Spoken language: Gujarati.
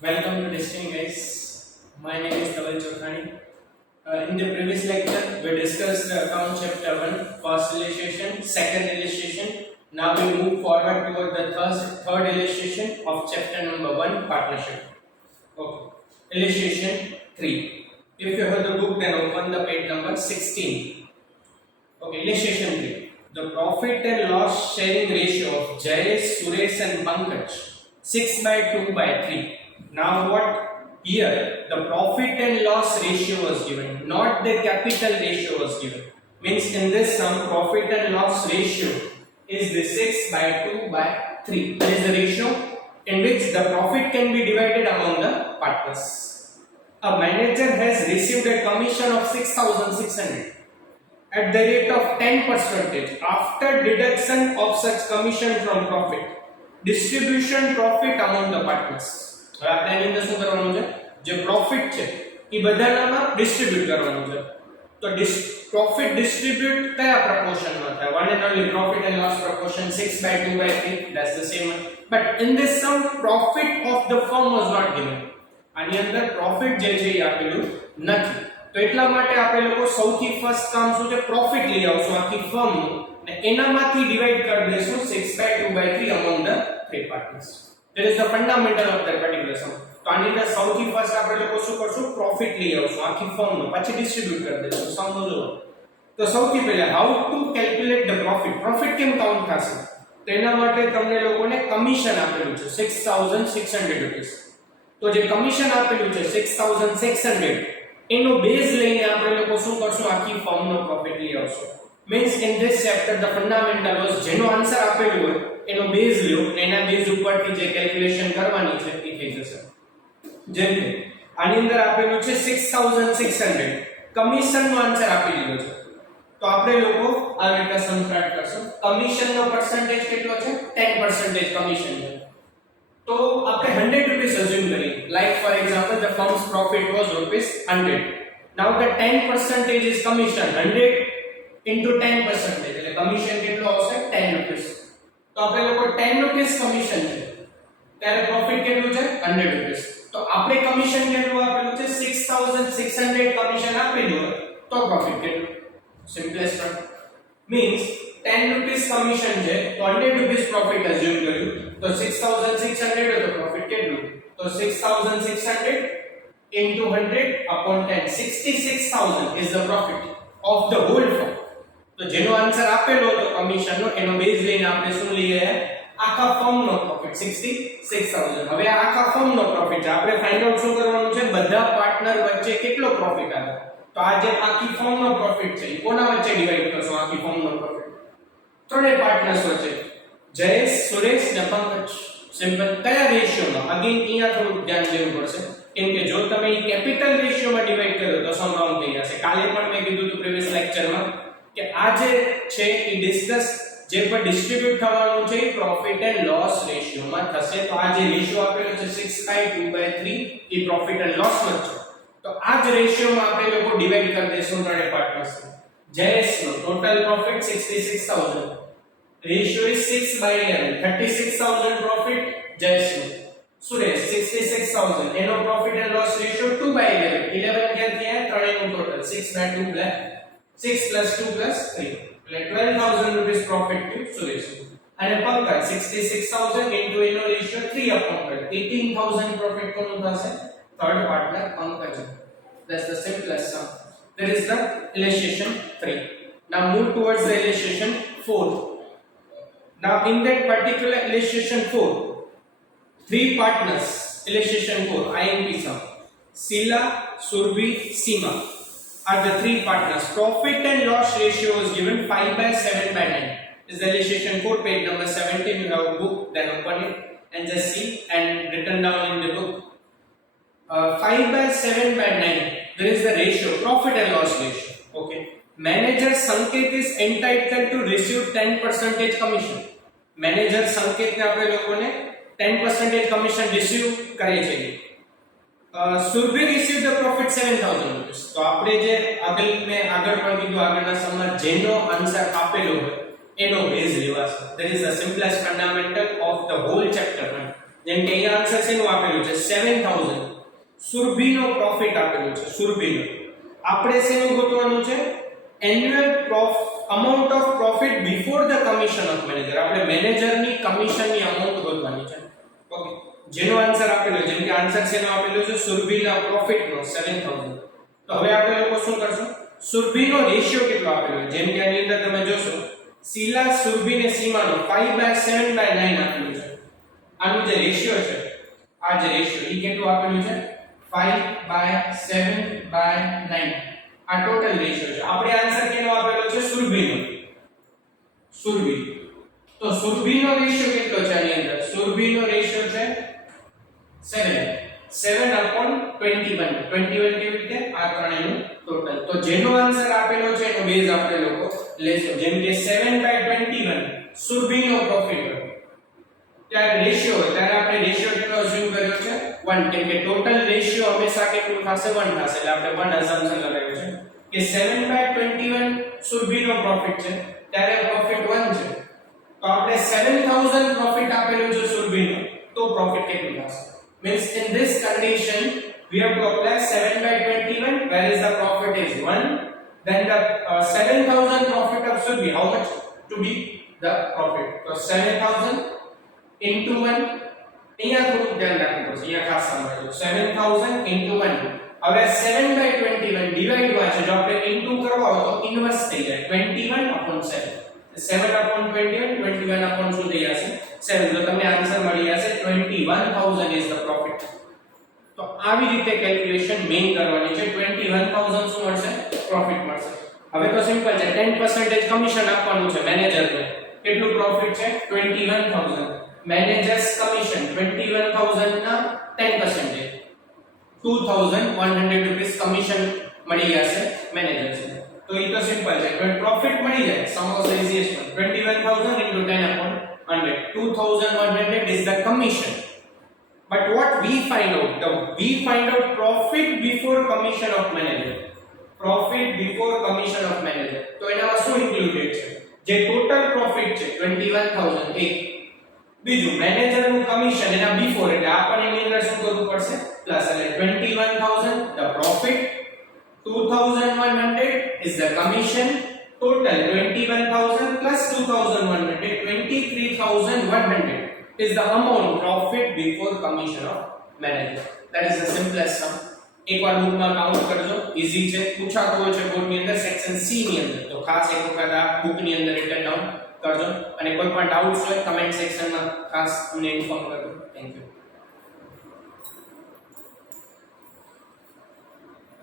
Welcome to Destiny guys. My name is Dhaval Chokhani. In the previous lecture, we discussed the account chapter 1, first illustration, second illustration. Now we move forward toward the third illustration of chapter number 1, partnership. Okay. Illustration 3. If you have the book, then open the page number 16. Okay, illustration 3. The profit and loss sharing ratio of Jayesh, Suresh and Pankaj 6 by 2 by 3. Now what? Here the profit and loss ratio was given, not the capital ratio was given. Means in this sum, profit and loss ratio is the 6 by 2 by 3. That is the ratio in which the profit can be divided among the partners. A manager has received a commission of 6,600 at the rate of 10% after deduction of such commission from profit. Distribution profit among the partners. હવે આપણે આની અંદર શું કરવાનું છે, જે પ્રોફિટ છે એ બધાનામાં ડિસ્ટ્રીબ્યુટ કરવાનું છે. તો પ્રોફિટ ડિસ્ટ્રીબ્યુટ કયા પ્રપોર્શનમાં થાય? One and only profit and loss proportion 6 by 2 by 3. That's the same one. But in this sum, profit of the firm was not given. આની અંદર પ્રોફિટ જે છે એ આપેલું નથી. તો એટલા માટે આપણે લોકો સૌથી ફર્સ્ટ કામ શું છે, પ્રોફિટ લઈ આવશું આખી ફર્મનું અને એનામાંથી ડિવાઇડ કરી દઈશું 6 by 2 by 3 among the three partners. That is the fundamental of that particular sum. તો આની અંદર સૌથી ફર્સ્ટ આપણે લોકો શું કરશું, પ્રોફિટ લઈ આવશું આખી ફર્મનો, પછી ડિસ્ટ્રીબ્યુટ કરી દઈશું સમજો લો. તો સૌથી પહેલા how to calculate the profit, profit કેમ કાઉન્ટ થશે? તો એના માટે તમને લોકોને કમિશન આપેલું છે 6600 રૂપિયા. તો જે કમિશન આપેલું છે 6600 એનો બેઝ લઈને આપણે લોકો શું કરશું, આખી ફર્મનો પ્રોફિટ લઈ આવશું. Means in this chapter the fundamental was, જેનો આન્સર આપેલું હોય એનો બેઝ લ્યો અને એના બેઝ ઉપરથી જે કેલ્ક્યુલેશન કરવાની છે એ થઈ જશે. જેમ કે આની અંદર આપેલું છે 6600, કમિશનનો આન્સર આપી દીધો છે. તો આપણે લોકો આ રીતે સબટ્રેક્ટ કરશું. કમિશનનો પર્સન્ટેજ કેટલો છે? 10% કમિશન છે. તો આપણે 100 રૂપિયા અઝ્યુમ કરીએ. Like for example the firms profit was ₹100. Now the 10% is commission. 100 into 10%, એટલે કમિશન કેટલો આવશે? 10 રૂપિયા. તો આપણે લોકો 10 રૂપિયા કમિશન છે ત્યારે પ્રોફિટ કેટલું છે? 100 રૂપિયા. તો આપણે કમિશન કેટલું આપેલું છે? 6600 કમિશન આપેલું હોય તો પ્રોફિટ કેટલું? સિમ્પલેસ્ટ વન મીન્સ 10 રૂપિયા કમિશન છે તો 100 રૂપિયા પ્રોફિટ અઝ્યુમ કર્યું, તો 6600 હોય તો પ્રોફિટ કેટલું? તો 6600 into 100 upon 10, 66000 is the profit of the whole firm. તો જેનો આન્સર આપેલો હતો કમિશનનો એનો બેઝ લઈને આપણે શું લઈએ, આખા ફર્મનો પ્રોફિટ 66000. હવે આ આખા ફર્મનો પ્રોફિટ છે, આપણે ફાઇન્ડ આઉટ શું કરવાનું છે, બધા પાર્ટનર વચ્ચે કેટલો પ્રોફિટ આવે. તો આ જે આખી ફર્મનો પ્રોફિટ છે એ કોના વચ્ચે ડિવાઇડ કરશો? આખી ફર્મનો પ્રોફિટ ત્રણેય પાર્ટનર્સ વચ્ચે, જયેશ, સુરેશ ને પંકજ. સિમ્પલ. કયા રેશિયોમાં? અગેન અહીંયા થોડું ધ્યાન દેવું પડશે કેમ કે જો તમે કેપિટલ રેશિયોમાં ડિવાઇડ કરો તો સમ રાઉન્ડ થઈ જશે. કાલે પણ મેં કીધું હતું પ્રીવિયસ લેક્ચરમાં કે આ જે છે એ ડિસ્કસ જે પર ડિસ્ટ્રીબ્યુટ થવાનું છે પ્રોફિટ એન્ડ લોસ રેશિયોમાં થશે. તો આ જે રેશિયો આપેલો છે 6 by 2 by 3 એ પ્રોફિટ એન્ડ લોસ નો છે. તો આ જ રેશિયોમાં આપણે લોકો ડિવાઇડ કરી દઈશું ત્રણે પાર્ટનર્સ. જયેશ નો total profit 66000, ratio is 6 by 11, 36000 profit Jayesh નો. સુરેશ 66000 એનો profit and loss ratio 2 by 11, 11 ક્યાંથી આવ્યા? ત્રણેયનું total 6 by 2 plus 6 plus 2 plus 3, એટલે 12000 રૂપિયા પ્રોફિટ ટુ સુરેશ. અને પંકજ 66000 into એનો રેશિયો 3 upon 18000 પ્રોફિટ કોનું થશે? Third partner Pankaj. That's the simplest sum. That is the illustration 3. Now move towards the illustration 4. Now in that particular illustration 4, three partners, illustration 4 IMP sum, Sila, Surbhi, Seema are the three partners. Profit and loss ratio is given 5 by 7 by 9. Is the illustration 4, page number 17. You have a book, then open it and just see and written down in the book. 5 by 7 by 9. There is the ratio, profit and loss ratio. Okay. Manager Sanket is entitled to receive 10% commission. Manager Sanket ને આપણે લોકોને 10% commission receive કરે છે. Surbhi received the profit 7000 rupees. તો આપણે જે મેં આગળ પણ કીધું આગળના સમમાં જેનો આન્સર આપેલો હોય એનો બેઝ લેવાશે. That is the simplest fundamental of the whole chapter 1. જેમ કે અહીંયા આન્સર શેનું આપેલું છે 7000 સુરભીનો પ્રોફિટ આપેલું છે સુરભીનો આપણે શેનું ગોતવાનું છે annual amount of profit before the commission of manager આપણે મેનેજરની કમિશનની અમાઉન્ટ ગોતવાની છે ઓકે જેનો આન્સર આપેલો જેમ કે આન્સર શેનો આપેલો છે સુરભીના પ્રોફિટનો 7000 તો હવે આપણે લોકો શું કરશું સુરભીનો રેશિયો કેટલો આપેલો છે જેમ કે આની અંદર તમે જોશો શીલા સુરભી ને સીમાનો 5/7/9 આપેલું છે આનો જે રેશિયો છે આ જે રેશિયો ઈ કેટલું આપેલું છે 5/7/9 આ ટોટલ રેશિયો છે આપણે આન્સર કેનો આપેલો છે સુરભીનો સુરભી તો સુરભીનો રેશિયો કેટલો છે આની અંદર સુરભીનો રેશિયો છે 7/21 કેવી રીતે આ ત્રણેયનું ટોટલ તો જેનો આન્સર આપેલો છે એનો બેઝ આપણે લોકો લેશું જેમ કે 7/21 સુરભીનો પ્રોફિટ હોય ત્યારે રેશિયો હોય ત્યારે આપણે રેશિયો કેટલો અઝ્યુમ કર્યો છે 1 કેમ કે ટોટલ રેશિયો હંમેશા કેટલું થશે 1 થશે એટલે આપણે 1 અઝમ્પશન લગાવ્યું છે કે 7/21 સુરભીનો પ્રોફિટ છે ત્યારે પ્રોફિટ 1 છે તો આપણે 7000 પ્રોફિટ આપેલું છે સુરભીનો તો પ્રોફિટ કેટલું થશે means in this condition we have to apply 7/21 whereas the profit is 1 then the 7000 profit of Surbhi how much to be the profit so 7000 into 1 અહીંયા થોડું ધ્યાન રાખવું પડશે અહીંયા ખાસ સમજો 7000 into 1 હવે 7/21 ડિવાઇડ માં છે જો આપણે ઇન્ટુ કરવા હોય તો ઇન્વર્સ થઈ જાય 21/7 7/21 21 શું થઈ જશે 7 તો તમને આન્સર મળી જશે 21000 is the profit તો આવી રીતે કેલ્ક્યુલેશન મેઇન કરવાની છે 21000 શું મળશે પ્રોફિટ મળશે હવે તો સિમ્પલ છે 10% કમિશન આપવાનું છે મેનેજરને કેટલું પ્રોફિટ છે 21000 મેનેજર્સ કમિશન 21000 ના 10% 2100 રૂપીસ કમિશન મળી જશે મેનેજર્સને તો ઈ તો સિમ્પલ છે પણ પ્રોફિટ મળી જાય સમ of the easiest 21000 into 10/100 2100 is the commission but what we find out we find out profit before commission of manager profit before commission of manager તો એનામાં શું ઇન્ક્લુડેડ છે જે ટોટલ પ્રોફિટ છે 21000 એક બીજું મેનેજરનું કમિશન એના બિફોર એટલે આપણને એની અંદર શું કરવું પડશે પ્લસ એટલે 21000 the profit 2100 is the commission total 21000 plus 2100 23100 is the amount profit before commission of manager that is the simplest sum એકવાર બુકમાં કાઉન્ટ કરજો ઈઝી છે પૂછાતો હોય છે બોર્ડની અંદર સેક્શન સી ની અંદર તો ખાસ એક વખત આ બુકની અંદર રિટન ડાઉન કરજો અને કોઈ પણ ડાઉટ્સ હોય કમેન્ટ સેક્શનમાં ખાસ અમને ઇન્ફોર્મ કરજો થેન્ક યુ